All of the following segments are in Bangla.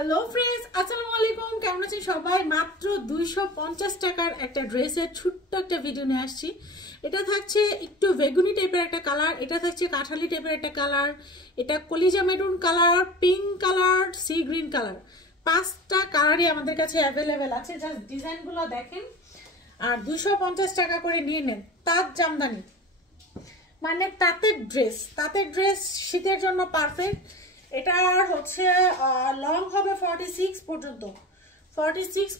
হ্যালো ফ্রেন্ডস, আসসালামু আলাইকুম। কেমন আছেন সবাই? মাত্র 250 টাকার একটা ড্রেসের ছোট্ট একটা ভিডিও নিয়ে আসছি। এটা থাকছে একটু বেগুনি টাইপের একটা কালার, এটা থাকছে কাঠালি টাইপের একটা কালার, এটা কলিজা maroon colour, pink colour, sea green colour. 5টা কালারই আমাদের কাছে অ্যাভেলেবেল আছে। জাস্ট ডিজাইনগুলো দেখেন আর 250 টাকা করে নিয়ে নেন। তাঁত জামদানি মানে তাঁতের ড্রেস শীতের জন্য পারফেক্ট। এটার হচ্ছে লং হবে 46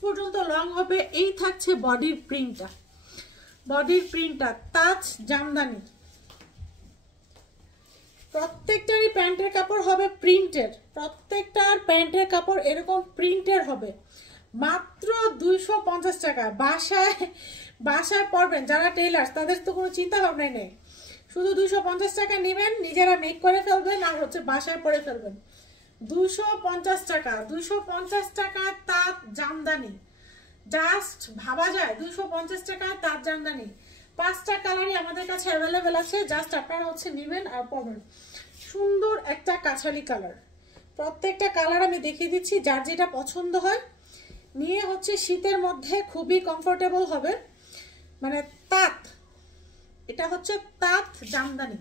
পর্যন্ত লং হবে। এই থাকছে বডির প্রিন্টটা তাজ জামদানি। প্রত্যেকটারই প্যান্টের কাপড় হবে প্রিন্টের, প্রত্যেকটার প্যান্টের কাপড় এরকম প্রিন্টের হবে। মাত্র 250 টাকা। বাসায় পরবেন যারা টেইলার্স, তাদের তো কোনো চিন্তা ভাবনাই নেই। শুধু 250 টাকা নেবেন, নিজেরা মেক করে ফেলবেন আর হচ্ছে বাসায় পরে ফেলবেন। 250 টাকা, 250 টাকায় তাঁত জামদানি। জাস্ট ভাবা যায় 250 টাকায় তাঁত জামদানি। 5টা কালারই আমাদের কাছে অ্যাভেলেবেল আছে। জাস্ট আপনারা হচ্ছে নেবেন আর পরবেন। সুন্দর একটা কাঁঠালি কালার। প্রত্যেকটা কালার আমি দেখিয়ে দিচ্ছি, যার যেটা পছন্দ হয় নিয়ে হচ্ছে শীতের মধ্যে খুবই কমফোর্টেবল হবে। মানে তাঁত, এটা হচ্ছে তাঁত জামদানি।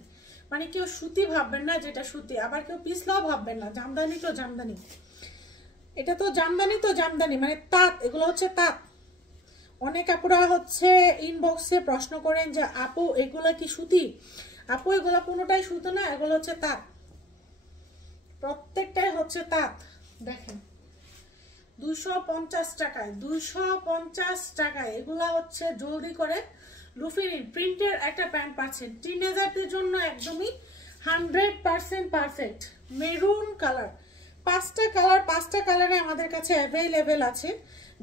মানে কেউ সুতি ভাববেন না যেটা সুতি, আবার কেউ পিছলাও ভাববেন না। জামদানি তো জামদানি, এটা তো জামদানি মানে তাঁত। এগুলো হচ্ছে তাঁত। অনেক আপুরা হচ্ছে ইনবক্সে প্রশ্ন করেন যে আপু এগুলো কি সুতি? আপু এগুলো কোনোটাই সুতো না, এগুলো হচ্ছে তাঁত। প্রত্যেকটাই হচ্ছে তাঁত। দেখেন 250 টাকায়, 250 টাকায় এগুলা হচ্ছে জলদি করে লুফিনিন প্রিন্টের একটা প্যান্ট পাচ্ছেন। টিনেজারদের জন্য একদমই 100% পারফেক্ট। মেরুন কালার, 5টা কালারে আমাদের কাছে অ্যাভেলেবেল আছে।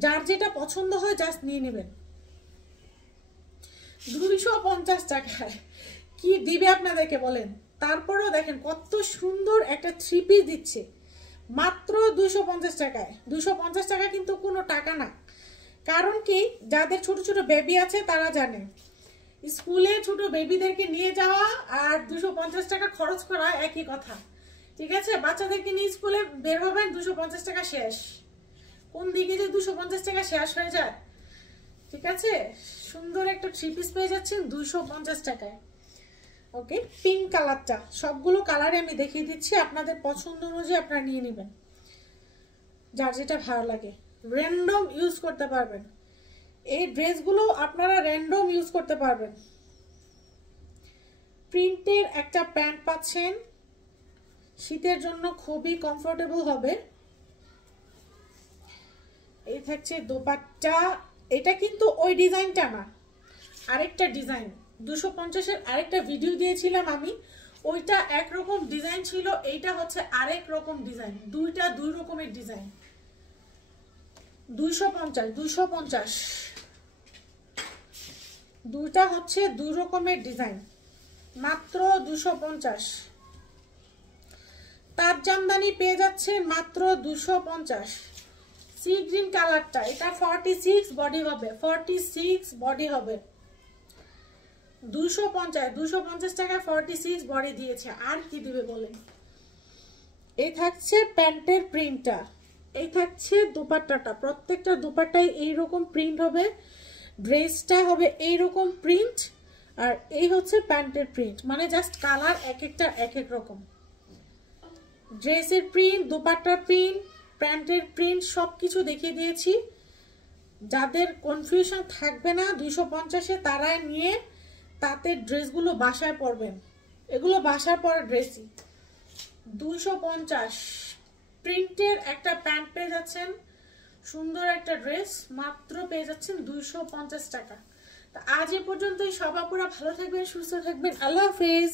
যার যেটা পছন্দ হয় জাস্ট নিয়ে নেবেন। 250 টাকায় কি দিবে আপনাদেরকে বলেন? তারপরেও দেখেন কত সুন্দর একটা 3 পিস দিচ্ছে মাত্র 250 টাকায়। 250 টাকা কিন্তু কোনো টাকা না। কারণ কি, যাদের ছোট ছোট বেবি আছে তারা জানে স্কুলে ছোট বেবিদেরকে নিয়ে যাওয়া আর 250 টাকা খরচ করা একই কথা। ঠিক আছে, বাচ্চাদেরকে নিয়ে স্কুলে বের হবেন, 250 টাকা শেষ। কোন দিকে যে 250 টাকা শেষ হয়ে যায়। ঠিক আছে, সুন্দর একটা 3 পিস পেয়ে যাচ্ছেন 250 টাকায়। ওকে, পিঙ্ক কালারটা, সবগুলো কালারে আমি দেখিয়ে দিচ্ছি, আপনাদের পছন্দ অনুযায়ী আপনারা নিয়ে নেবেন যার যেটা ভালো লাগে। র্যান্ডম ইউজ করতে পারবেন এই ড্রেসগুলো, আপনারা র্যান্ডম ইউজ করতে পারবেন। প্রিন্টের একটা প্যান্ট পাচ্ছেন, শীতের জন্য খুবই কমফোর্টেবল হবে। এই থাকছে দোপাট্টা। এটা কিন্তু ওই ডিজাইনটা না, আরেকটা ডিজাইন। 250-এর আরেকটা ভিডিও দিয়েছিলাম আমি, ওইটা একরকম ডিজাইন ছিল, এইটা হচ্ছে আরেক রকম ডিজাইন। দুইটা দুই রকমের ডিজাইন। 250 দুইটা হচ্ছে দুই রকমের ডিজাইন, মাত্র 250। তাঁত জামদানি পেয়ে যাচ্ছেন মাত্র 250। সি গ্রিন কালারটা, এটা 46 বডি হবে, 46 বডি হবে। 250 টাকায় 46 বডি দিয়েছে, আর কি দিবে বলেন? এই থাকছে প্যান্টের প্রিন্টটা, এই থাকছে দুপাট্টাটা। প্রত্যেকটা দুপাট্টায় এইরকম প্রিন্ট হবে, ড্রেসটা হবে এইরকম প্রিন্ট, আর এই হচ্ছে প্যান্টের প্রিন্ট। মানে জাস্ট কালার এক একটা এক এক রকম। ড্রেসের প্রিন্ট, দুপাট্টার প্রিন্ট, প্যান্টের প্রিন্ট সবকিছু দেখিয়ে দিয়েছি। যাদের কনফিউশন থাকবে না 250-এ, তারা নিয়ে তাঁতের ড্রেসগুলো বাসায় পরবেন। এগুলো বাসায় পরা ড্রেসই। 250 প্রিন্টের একটা প্যান্ট পেয়ে যাচ্ছেন, সুন্দর একটা ড্রেস মাত্র পেয়ে যাচ্ছেন 250 টাকা। তা আজ এ পর্যন্তই। সব আপুরা ভালো থাকবেন, সুস্থ থাকবেন। আল্লাহ হাফেজ।